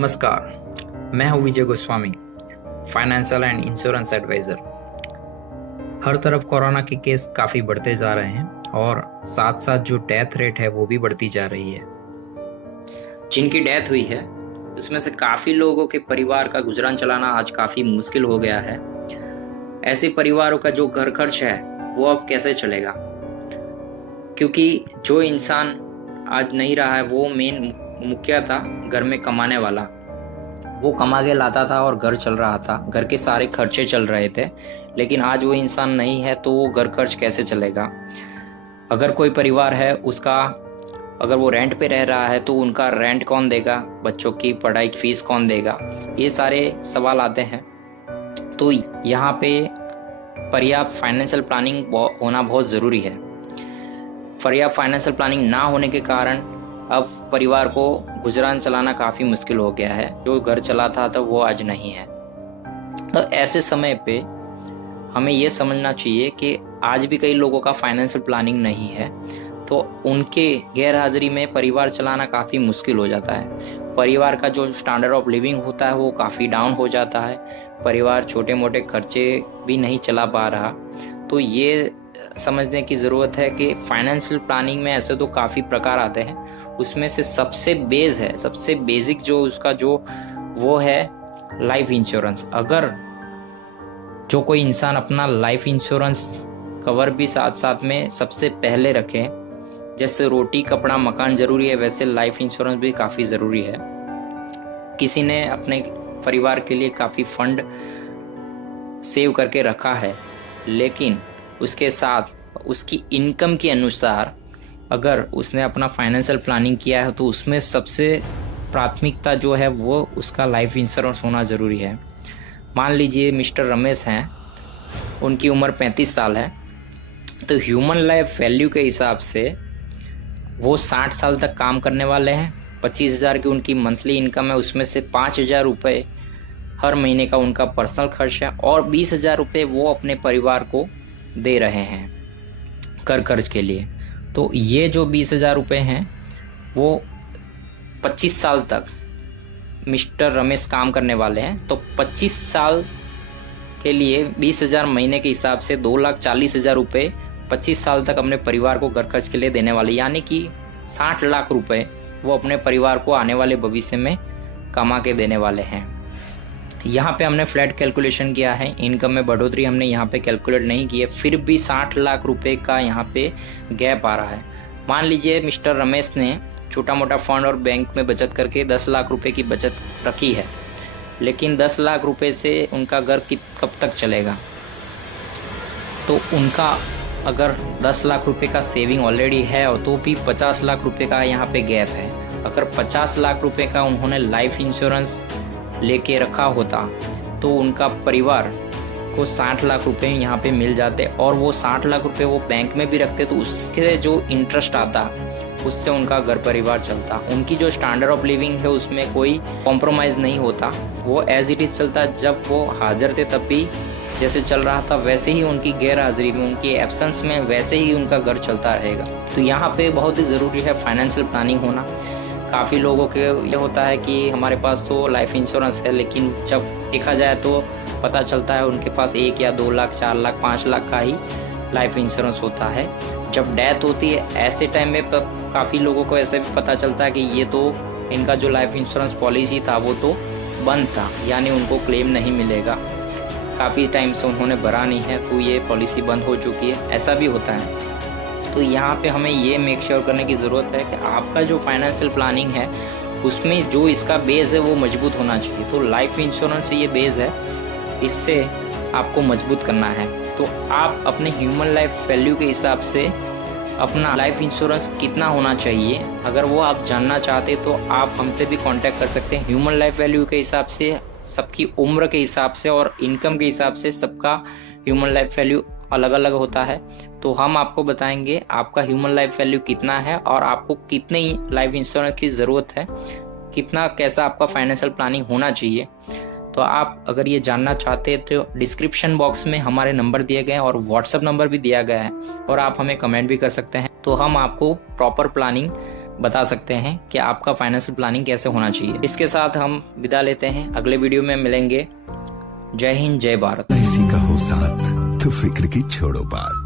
नमस्कार, मैं हूं Vijay Goswami, financial and insurance advisor. हर तरफ कोरोना के केस काफ़ी बढ़ते जा रहे हैं और साथ साथ जो डेथ रेट है वो भी बढ़ती जा रही है। जिनकी डेथ हुई है उसमें से काफ़ी लोगों के परिवार का गुजरान चलाना आज काफ़ी मुश्किल हो गया है। ऐसे परिवारों का जो घर खर्च है वो अब कैसे चलेगा, क्योंकि जो इंसान आज नहीं रहा है वो मेन मुखिया था, घर में कमाने वाला। वो कमा के लाता था और घर चल रहा था, घर के सारे खर्चे चल रहे थे। लेकिन आज वो इंसान नहीं है तो वो घर खर्च कैसे चलेगा। अगर कोई परिवार है उसका, अगर वो रेंट पे रह रहा है तो उनका रेंट कौन देगा, बच्चों की पढ़ाई की फीस कौन देगा, ये सारे सवाल आते हैं। तो यहाँ पे पर्याप्त फाइनेंशियल प्लानिंग होना बहुत ज़रूरी है। पर्याप्त फाइनेंशियल प्लानिंग ना होने के कारण अब परिवार को गुजरान चलाना काफ़ी मुश्किल हो गया है। जो घर चलाता था वो आज नहीं है। तो ऐसे समय पे हमें ये समझना चाहिए कि आज भी कई लोगों का फाइनेंशियल प्लानिंग नहीं है, तो उनके गैर हाजिरी में परिवार चलाना काफ़ी मुश्किल हो जाता है। परिवार का जो स्टैंडर्ड ऑफ लिविंग होता है वो काफ़ी डाउन हो जाता है। परिवार छोटे मोटे खर्चे भी नहीं चला पा रहा। तो ये समझने की ज़रूरत है कि फाइनेंशियल प्लानिंग में ऐसे तो काफ़ी प्रकार आते हैं, उसमें से सबसे सबसे बेसिक जो उसका जो वो है लाइफ इंश्योरेंस। अगर जो कोई इंसान अपना लाइफ इंश्योरेंस कवर भी साथ साथ में सबसे पहले रखे, जैसे रोटी कपड़ा मकान ज़रूरी है वैसे लाइफ इंश्योरेंस भी काफ़ी ज़रूरी है। किसी ने अपने परिवार के लिए काफ़ी फंड सेव करके रखा है, लेकिन उसके साथ उसकी इनकम के अनुसार अगर उसने अपना फाइनेंशियल प्लानिंग किया है तो उसमें सबसे प्राथमिकता जो है वो उसका लाइफ इंश्योरेंस होना ज़रूरी है। मान लीजिए मिस्टर रमेश हैं, उनकी उम्र 35 साल है, तो ह्यूमन लाइफ वैल्यू के हिसाब से वो 60 साल तक काम करने वाले हैं। 25,000 की उनकी मंथली इनकम है, उसमें से 5,000 रुपये हर महीने का उनका पर्सनल खर्च है और 20,000 रुपये वो अपने परिवार को दे रहे हैं घर खर्च के लिए। तो ये जो 20,000 रुपये हैं वो 25 साल तक मिस्टर रमेश काम करने वाले हैं। तो 25 साल के लिए 20,000 महीने के हिसाब से 2,40,000 रुपये 25 साल तक अपने परिवार को घर खर्च के लिए देने वाले, यानी कि 60 लाख रुपये वो अपने परिवार को आने वाले भविष्य में कमा के देने वाले हैं। यहाँ पे हमने फ्लैट कैलकुलेशन किया है, इनकम में बढ़ोतरी हमने यहाँ पे कैलकुलेट नहीं की है, फिर भी 60 लाख रुपए का यहाँ पे गैप आ रहा है। मान लीजिए मिस्टर रमेश ने छोटा मोटा फंड और बैंक में बचत करके 10 लाख रुपए की बचत रखी है, लेकिन 10 लाख रुपए से उनका घर कब तक चलेगा। तो उनका अगर 10 लाख रुपए का सेविंग ऑलरेडी है तो भी 50 लाख रुपए का यहाँ पे गैप है। अगर 50 लाख रुपए का उन्होंने लाइफ इंश्योरेंस लेके रखा होता तो उनका परिवार को 60 लाख रुपए यहाँ पे मिल जाते, और वो 60 लाख रुपए वो बैंक में भी रखते तो उसके जो इंटरेस्ट आता उससे उनका घर परिवार चलता। उनकी जो स्टैंडर्ड ऑफ लिविंग है उसमें कोई कॉम्प्रोमाइज़ नहीं होता, वो एज इट इज़ चलता। जब वो हाजिर थे तब भी जैसे चल रहा था वैसे ही उनकी गैर हाजिरी में, उनकी एब्सेंस में वैसे ही उनका घर चलता रहेगा। तो यहाँ पे बहुत ही ज़रूरी है फाइनेंशियल प्लानिंग होना। काफ़ी लोगों के ये होता है कि हमारे पास तो लाइफ इंश्योरेंस है, लेकिन जब देखा जाए तो पता चलता है उनके पास 1 या 2 लाख 4 लाख 5 लाख का ही लाइफ इंश्योरेंस होता है। जब डेथ होती है ऐसे टाइम में काफ़ी लोगों को ऐसे भी पता चलता है कि ये तो इनका जो लाइफ इंश्योरेंस पॉलिसी था वो तो बंद था, यानी उनको क्लेम नहीं मिलेगा, काफ़ी टाइम से उन्होंने भरा नहीं है तो ये पॉलिसी बंद हो चुकी है, ऐसा भी होता है। तो यहाँ पे हमें ये मेक श्योर करने की ज़रूरत है कि आपका जो फाइनेंशियल प्लानिंग है उसमें जो इसका बेस है वो मजबूत होना चाहिए। तो लाइफ इंश्योरेंस से ये बेस है, इससे आपको मजबूत करना है। तो आप अपने ह्यूमन लाइफ वैल्यू के हिसाब से अपना लाइफ इंश्योरेंस कितना होना चाहिए, अगर वो आप जानना चाहते तो आप हमसे भी कांटेक्ट कर सकते हैं। ह्यूमन लाइफ वैल्यू के हिसाब से, सबकी उम्र के हिसाब से और इनकम के हिसाब से सबका ह्यूमन लाइफ वैल्यू अलग अलग होता है। तो हम आपको बताएंगे आपका ह्यूमन लाइफ वैल्यू कितना है और आपको कितने लाइफ इंश्योरेंस की ज़रूरत है, कितना कैसा आपका फाइनेंशियल प्लानिंग होना चाहिए। तो आप अगर ये जानना चाहते हैं तो डिस्क्रिप्शन बॉक्स में हमारे नंबर दिए गए हैं और व्हाट्सएप नंबर भी दिया गया है, और आप हमें कमेंट भी कर सकते हैं। तो हम आपको प्रॉपर प्लानिंग बता सकते हैं कि आपका फाइनेंशियल प्लानिंग कैसे होना चाहिए। इसके साथ हम विदा लेते हैं, अगले वीडियो में मिलेंगे। जय हिंद, जय भारत। किसी का हो साथ तो फिक्र की छोड़ो बात।